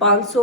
500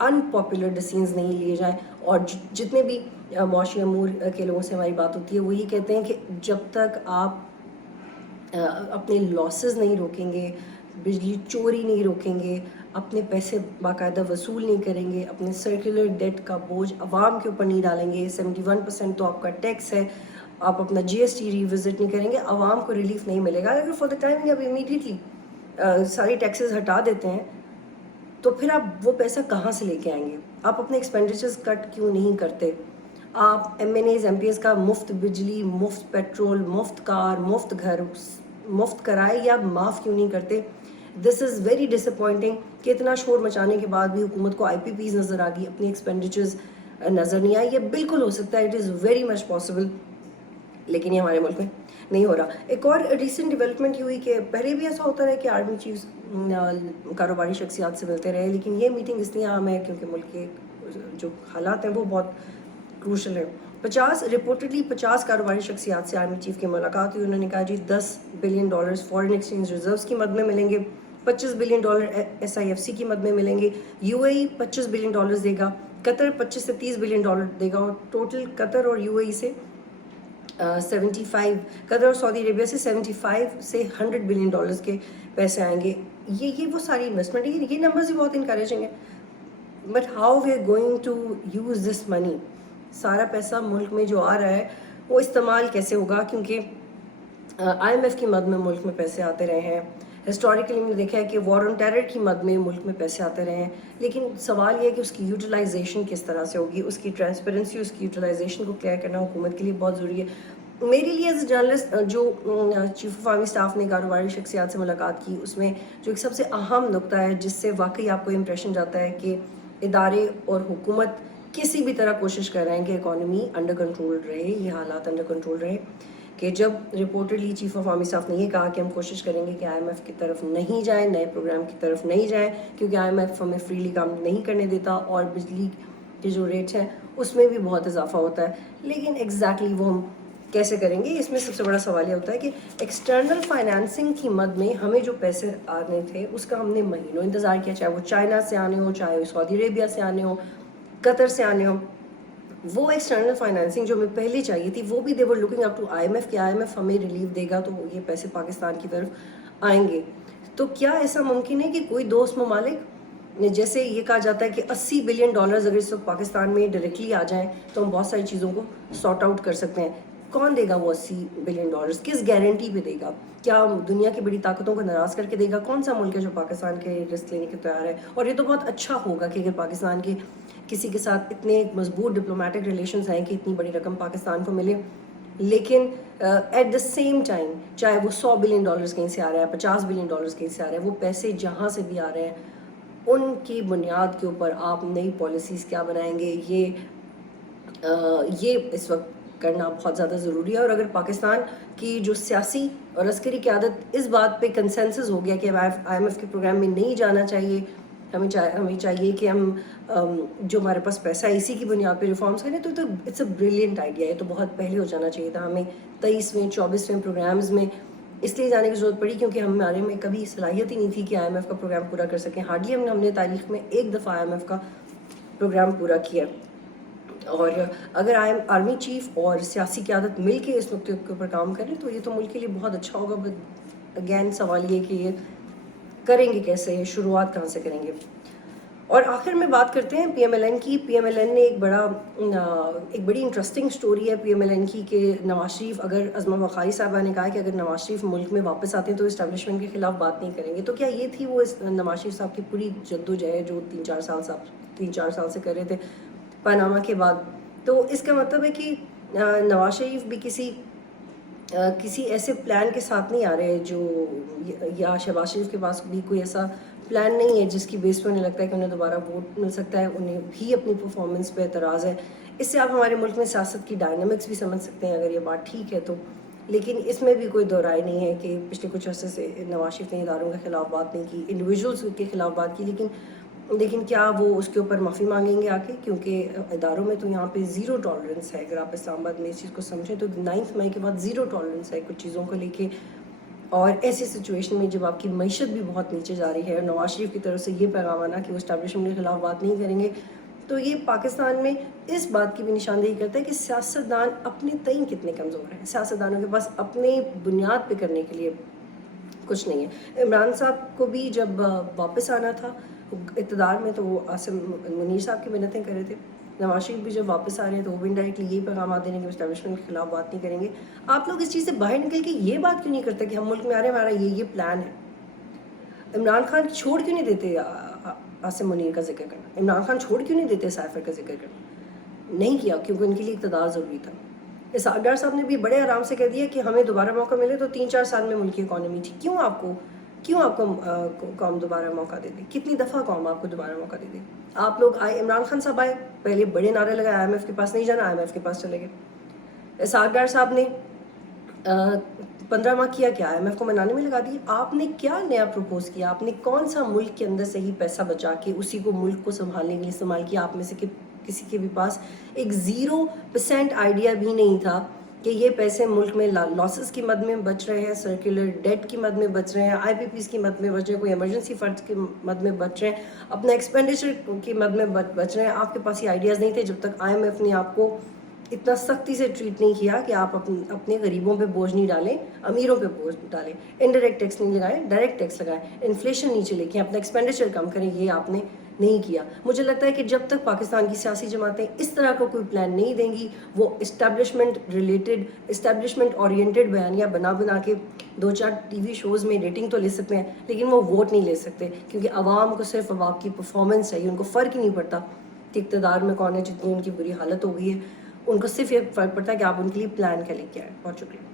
ان popular decisions نہیں لیے جائیں. اور جتنے بھی معاشی امور کے لوگوں سے ہماری بات ہوتی ہے وہ یہ کہتے ہیں کہ جب تک آپ اپنے لاسز نہیں روکیں گے, بجلی چوری نہیں روکیں گے, اپنے پیسے باقاعدہ وصول نہیں کریں گے, اپنے سرکولر ڈیٹ کا بوجھ عوام کے اوپر نہیں ڈالیں گے, 71% تو آپ کا ٹیکس ہے, آپ اپنا جی ایس ٹی ریوزٹ نہیں کریں گے, عوام کو ریلیف نہیں ملے گا. اگر فار دا ٹائم آپ امیڈیٹلی ساری ٹیکسز ہٹا دیتے ہیں تو پھر آپ وہ پیسہ کہاں سے لے کے آئیں گے؟ آپ اپنے ایکسپینڈیچرز کٹ کیوں نہیں کرتے؟ آپ MNAs MPAs کا مفت بجلی, مفت پیٹرول, مفت کار, مفت گھر, مفت کرائے یا معاف کیوں نہیں کرتے؟ دس از ویری ڈس اپوائنٹنگ کہ اتنا شور مچانے کے بعد بھی حکومت کو آئی پی پیز نظر آ گئی, اپنی ایکسپینڈیچرز نظر نہیں آئی. یہ بالکل ہو سکتا ہے, it is very much possible, لیکن یہ ہمارے ملک میں نہیں ہو رہا. ایک اور ریسنٹ ڈیولپمنٹ یہ ہوئی کہ پہلے بھی ایسا ہوتا رہا کہ آرمی چیفز کاروباری شخصیات سے ملتے رہے, لیکن یہ میٹنگ اس لیے عام ہے کیونکہ ملک کے جو حالات ہیں وہ بہت کروشل ہیں. 50 کاروباری شخصیات سے آرمی چیف کی ملاقات ہوئی. انہوں نے کہا جی $10 بلین فارن ایکسچینج ریزروز کی مد میں ملیں گے, $25 billion S I F C کی مد میں ملیں گے, یو اے ای $25 بلین دے گا, قطر 25 سے 30 بلین ڈالر دے گا, اور ٹوٹل قطر اور یو اے ای سے 75 قطر اور سعودی عربیہ سے 75 سے 100 بلین ڈالرز کے پیسے آئیں گے. یہ وہ ساری انویسٹمنٹ ہے, یہ نمبرز بھی بہت انکریجنگ ہیں. But how we are going to use this money? سارا پیسہ ملک میں جو آ رہا ہے وہ استعمال کیسے ہوگا؟ کیونکہ آئی ایم ایف کی مد میں ملک میں پیسے آتے رہے ہیں, ہسٹوریکلی ہم نے دیکھا ہے کہ وار آن ٹیرر کی مد میں ملک میں پیسے آتے رہے ہیں, لیکن سوال یہ ہے کہ اس کی یوٹیلائزیشن کس طرح سے ہوگی, اس کی ٹرانسپیرنسی, اس کی یوٹیلائزیشن کو کلیئر کرنا حکومت کے لیے بہت ضروری ہے. میرے لیے ایز اے جرنلسٹ جو چیف آف آرمی اسٹاف نے کاروباری شخصیات سے ملاقات کی, اس میں جو ایک سب سے اہم نقطہ ہے جس سے واقعی آپ کو امپریشن جاتا ہے کہ ادارے اور حکومت کسی بھی طرح کوشش کر رہے ہیں کہ اکانومی انڈر کنٹرول رہے, یہ حالات انڈر کنٹرول رہے. کہ جب رپورٹڈلی چیف آف آرمی اسٹاف نے یہ کہا کہ ہم کوشش کریں گے کہ آئی ایم ایف کی طرف نہیں جائیں, نئے پروگرام کی طرف نہیں جائیں, کیونکہ آئی ایم ایف ہمیں فریلی کام نہیں کرنے دیتا اور بجلی کے جو ریٹ ہیں اس میں بھی بہت اضافہ ہوتا ہے. لیکن ایگزیکٹلی وہ ہم کیسے کریں گے؟ اس میں سب سے بڑا سوال یہ ہوتا ہے کہ ایکسٹرنل فائنانسنگ کی مد میں ہمیں جو پیسے آنے تھے اس کا ہم نے مہینوں انتظار کیا, چاہے وہ چائنا سے آنے ہو, چاہے وہ سعودی عربیہ سے آنے ہو, قطر سے آنے ہو. وہ ایکسٹرنل فائنانسنگ جو ہمیں پہلے چاہیے تھی وہ بھی they were looking up to I M F کہ آئی ایم ایف ہمیں ریلیف دے گا تو یہ پیسے پاکستان کی طرف آئیں گے. تو کیا ایسا ممکن ہے کہ کوئی دوست ممالک, جیسے یہ کہا جاتا ہے کہ $80 بلین اگر اس وقت پاکستان میں ڈائریکٹلی آ جائیں تو ہم بہت ساری چیزوں کو سارٹ آؤٹ کر سکتے ہیں, کون دے گا وہ $80 بلین؟ کس گارنٹی پہ دے گا؟ کیا دنیا کی بڑی طاقتوں کو ناراض کر کے دے گا؟ کون سا ملک ہے جو پاکستان کے رسک لینے کے تیار ہے؟ اور یہ تو بہت اچھا ہوگا کہ اگر پاکستان کے کسی کے ساتھ اتنے مضبوط ڈپلومیٹک ریلیشنز ہیں کہ اتنی بڑی رقم پاکستان کو ملے, لیکن ایٹ دا سیم ٹائم چاہے وہ $100 بلین کہیں سے آ رہا ہے, $50 بلین کہیں سے آ رہا ہے, وہ پیسے جہاں سے بھی آ رہے ہیں ان کی بنیاد کے اوپر آپ نئی پالیسیز کیا بنائیں گے؟ یہ اس وقت کرنا بہت زیادہ ضروری ہے. اور اگر پاکستان کی جو سیاسی اور عسکری قیادت اس بات پہ کنسنسس ہو گیا کہ آئی ایم ایف کے پروگرام میں نہیں جانا چاہیے, ہمیں چاہیے کہ ہم جو ہمارے پاس پیسہ ہے اسی کی بنیاد پہ ریفارمس کریں, تو اٹس اے بریلینٹ آئیڈیا. یہ تو بہت پہلے ہو جانا چاہیے تھا. ہمیں 23ویں 24ویں پروگرامز میں اس لیے جانے کی ضرورت پڑی کیونکہ ہمارے میں کبھی صلاحیت ہی نہیں تھی کہ آئی ایم ایف کا پروگرام پورا کر سکیں. ہارڈلی ہم نے تاریخ میں ایک دفعہ آئی ایم ایف کا پروگرام پورا کیا. اور اگر آرمی چیف اور سیاسی قیادت مل کے اس نقطے کے اوپر کام کریں تو یہ تو ملک کے لیے بہت اچھا ہوگا. بٹ اگین سوال یہ کہ یہ کریں گے کیسے, یہ شروعات کہاں سے کریں گے؟ اور آخر میں بات کرتے ہیں پی ایم ایل این کی. پی ایم ایل این نے ایک بڑی انٹرسٹنگ سٹوری ہے پی ایم ایل این کی کہ نواز شریف, اگر عظمہ بخاری صاحبہ نے کہا کہ اگر نواز شریف ملک میں واپس آتے ہیں تو اسٹیبلشمنٹ کے خلاف بات نہیں کریں گے. تو کیا یہ تھی وہ نواز شریف صاحب کی پوری جدوجہد جو 3-4 سال سے کر رہے تھے پاناما کے بعد؟ تو اس کا مطلب ہے کہ نواز شریف بھی کسی ایسے پلان کے ساتھ نہیں آ رہے جو, یا شہباز شریف کے پاس بھی کوئی ایسا پلان نہیں ہے جس کی بیس پہ انہیں لگتا ہے کہ انہیں دوبارہ ووٹ مل سکتا ہے. انہیں بھی اپنی پرفارمنس پہ اعتراض ہے. اس سے آپ ہمارے ملک میں سیاست کی ڈائنامکس بھی سمجھ سکتے ہیں اگر یہ بات ٹھیک ہے تو. لیکن اس میں بھی کوئی دو رائے نہیں ہے کہ پچھلے کچھ عرصے سے نواز شریف نے اداروں کے خلاف بات نہیں کی, انڈیویجولس کے خلاف بات کی, لیکن کیا وہ اس کے اوپر معافی مانگیں گے آ کے؟ کیونکہ اداروں میں تو یہاں پہ زیرو ٹالرنس ہے. اگر آپ اسلام آباد میں اس چیز کو سمجھیں تو 9 مئی کے بعد زیرو ٹالرنس ہے کچھ چیزوں کو لے کے. اور ایسی سچویشن میں جب آپ کی معیشت بھی بہت نیچے جا رہی ہے اور نواز شریف کی طرف سے یہ پیغام آنا کہ وہ اسٹیبلشمنٹ کے خلاف بات نہیں کریں گے، تو یہ پاکستان میں اس بات کی بھی نشاندہی کرتا ہے کہ سیاستدان اپنے تئیں کتنے کمزور ہیں. سیاستدانوں کے پاس اپنے بنیاد پہ کرنے کے لیے کچھ نہیں ہے. عمران صاحب کو بھی جب واپس آنا تھا اقتدار میں تو وہ عاصم منیر صاحب کی منتیں کر رہے تھے. نواز شریف بھی جب واپس آ رہے ہیں تو وہ بھی انڈائریکٹلی یہی پیغامات دے رہے ہیں کہ اسٹیبلشمنٹ کے خلاف بات نہیں کریں گے. آپ لوگ اس چیز سے باہر نکل کے یہ بات کیوں نہیں کرتے کہ ہم ملک میں آ رہے ہیں، ہمارا یہ پلان ہے؟ عمران خان چھوڑ کیوں نہیں دیتے عاصم منیر کا ذکر کرنا؟ عمران خان چھوڑ کیوں نہیں دیتے سائفر کا ذکر کرنا؟ نہیں کیا کیونکہ ان کے لیے اقتدار ضروری تھا. اسحاق ڈار صاحب نے بھی بڑے آرام سے کہہ دیا کہ ہمیں دوبارہ موقع ملے تو 3-4 سال میں ملک کی اکانومی ٹھیک. کیوں آپ کو قوم دوبارہ موقع دے دے؟ کتنی دفعہ قوم آپ کو دوبارہ موقع دے دے؟ آپ لوگ آئے، عمران خان صاحب آئے، پہلے بڑے نعرے لگائے آئی ایم ایف کے پاس نہیں جانا، آئی ایم ایف کے پاس چلے گئے. اسحاق ڈار صاحب نے 15 ماہ کیا کیا آئی ایم ایف کو منانے میں لگا دی. آپ نے کیا نیا پروپوز کیا؟ آپ نے کون سا ملک کے اندر سے ہی پیسہ بچا کے اسی کو ملک کو سنبھالنے کے لیے استعمال کیا؟ آپ میں سے کسی کے بھی پاس ایک 0% آئیڈیا بھی نہیں تھا کہ یہ پیسے ملک میں لاسز کی مد میں بچ رہے ہیں، سرکولر ڈیٹ کی مد میں بچ رہے ہیں، آئی پی پیز کی مد میں بچ رہے ہیں، کوئی ایمرجنسی فنڈز کی مد میں بچ رہے ہیں، اپنا ایکسپینڈیچر کی مد میں بچ رہے ہیں. آپ کے پاس یہ آئیڈیاز نہیں تھے جب تک آئی ایم ایف نے آپ کو اتنا سختی سے ٹریٹ نہیں کیا کہ آپ اپنے غریبوں پہ بوجھ نہیں ڈالیں، امیروں پہ بوجھ ڈالیں، انڈائریکٹ ٹیکس نہیں لگائیں، ڈائریکٹ ٹیکس لگائیں، انفلیشن نیچے لے کے اپنا ایکسپینڈیچر کم کریں. یہ آپ نے نہیں کیا. مجھے لگتا ہے کہ جب تک پاکستان کی سیاسی جماعتیں اس طرح کا کوئی پلان نہیں دیں گی، وہ اسٹیبلشمنٹ اورینٹڈ بیانیہ بنا کے 2-4 ٹی وی شوز میں ریٹنگ تو لے سکتے ہیں لیکن وہ ووٹ نہیں لے سکتے، کیونکہ عوام کو صرف اب آپ کی پرفارمنس چاہیے. ان کو فرق ہی نہیں پڑتا کہ اقتدار میں کون ہے، جتنی ان کی بری حالت ہو گئی ہے، ان کو صرف یہ فرق پڑتا ہے کہ آپ ان کے لیے پلان کیا لے کے آئیں. بہت شکریہ.